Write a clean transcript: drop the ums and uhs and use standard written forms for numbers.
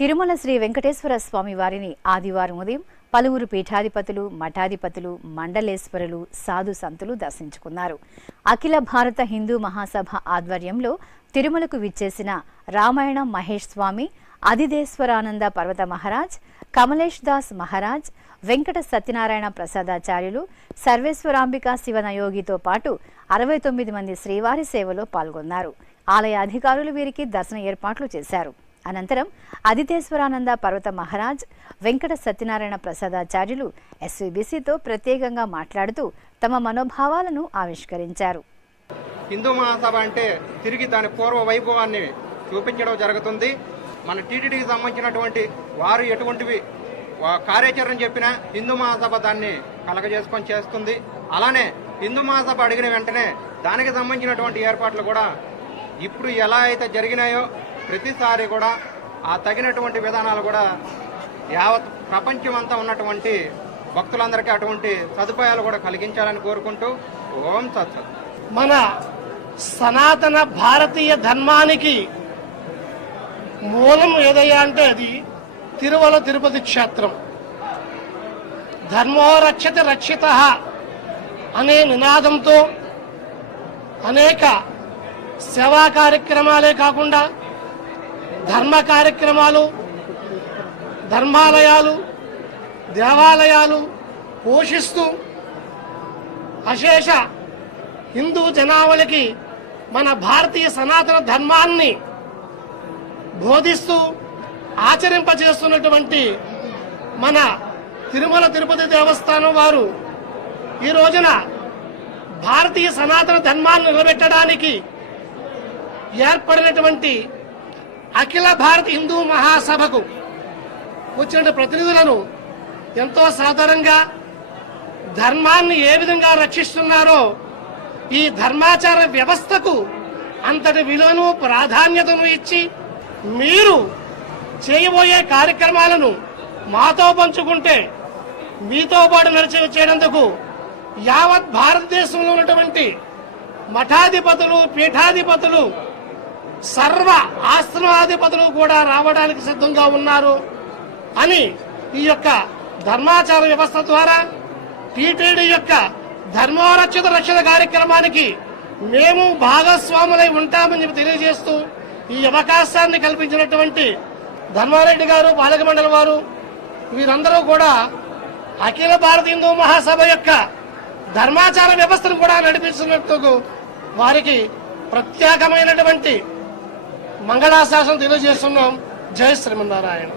తిరుమల శ్రీ వెంకటేశ్వర స్వామి వారిని ఆదివారం ఉదయం పలువురు పీఠాధిపతులు, మఠాధిపతులు, మండలేశ్వరులు, సాధు సంతులు దర్శించుకున్నారు. అఖిల భారత హిందూ మహాసభ ఆధ్వర్యంలో తిరుమలకు విచ్చేసిన రామాయణ మహేష్ స్వామి, అదిదేశ్వరానంద పర్వత మహారాజ్, కమలేష్ దాస్ మహారాజ్, వెంకట సత్యనారాయణ ప్రసాదాచార్యులు, సర్వేశ్వరాంబిక శివనయోగితో పాటు 69 మంది శ్రీవారి సేవలో పాల్గొన్నారు. ఆలయ అధికారులు వీరికి దర్శన ఏర్పాట్లు చేశారు. అనంతరం అదిదేశ్వరానంద పర్వత మహారాజ్, వెంకట సత్యనారాయణ ప్రసాదాచార్యులు ఎస్వీబీసీతో ప్రత్యేకంగా మాట్లాడుతూ తమ మనోభావాలను ఆవిష్కరించారు. హిందూ మహాసభ అంటే తిరిగి దాని పూర్వ వైభవాన్ని చూపించడం జరుగుతుంది. మన టీటీడీకి సంబంధించినటువంటి వారు ఎటువంటివి కార్యాచరణ చెప్పినా హిందూ మహాసభ దాన్ని కలగజేసుకొని చేస్తుంది. అలానే హిందూ మహాసభ అడిగిన వెంటనే దానికి సంబంధించినటువంటి ఏర్పాట్లు కూడా ఇప్పుడు ఎలా అయితే జరిగినాయో ప్రతిసారి కూడా ఆ తగినటువంటి విధానాలు కూడా యావత్ ప్రపంచం అంతా ఉన్నటువంటి భక్తులందరికీ అటువంటి సదుపాయాలు కూడా కలిగించాలని కోరుకుంటూ ఓం సత్సత్. మన సనాతన భారతీయ ధర్మానికి మూలం ఏదయ్యా అంటే అది తిరుమల తిరుపతి క్షేత్రం. ధర్మో రక్షతి రక్షితః అనే నినాదంతో అనేక సేవా కార్యక్రమాలే కాకుండా ధర్మ కార్యక్రమాలు, ధర్మాలయాలు, దేవాలయాలు పోషిస్తూ అశేష హిందూ జనావళికి మన భారతీయ సనాతన ధర్మాన్ని బోధిస్తూ ఆచరింపజేస్తున్నటువంటి మన తిరుమల తిరుపతి దేవస్థానం వారు ఈ రోజున భారతీయ సనాతన ధర్మాన్ని నిలబెట్టడానికి ఏర్పడినటువంటి అఖిల భారత హిందూ మహాసభకు వచ్చిన ప్రతినిధులను ఎంతో సాధారణంగా ధర్మాన్ని ఏ విధంగా రక్షిస్తున్నారో ఈ ధర్మాచార వ్యవస్థకు అంతటి విలువను, ప్రాధాన్యతను ఇచ్చి మీరు చేయబోయే కార్యక్రమాలను మాతో పంచుకుంటే మీతో పాటు చేయనందుకు యావత్ భారతదేశంలో ఉన్నటువంటి మఠాధిపతులు, పీఠాధిపతులు, సర్వ ఆశ్రమాధిపతులు కూడా రావడానికి సిద్ధంగా ఉన్నారు అని ఈ యొక్క ధర్మాచార వ్యవస్థ ద్వారా టీటీడీ యొక్క ధర్మరక్షిత రక్షణ కార్యక్రమానికి మేము భాగస్వాములై ఉంటామని తెలియజేస్తూ ఈ అవకాశాన్ని కల్పించినటువంటి ధర్మారెడ్డి గారు, పాలక మండలి వారు, వీరందరూ కూడా అఖిల భారత హిందూ మహాసభ యొక్క ధర్మాచార వ్యవస్థను కూడా నడిపిస్తున్నట్టు వారికి ప్రత్యేకమైనటువంటి మంగళాశాసనం తెలియజేస్తున్నాం. జై శ్రీమన్నారాయణ.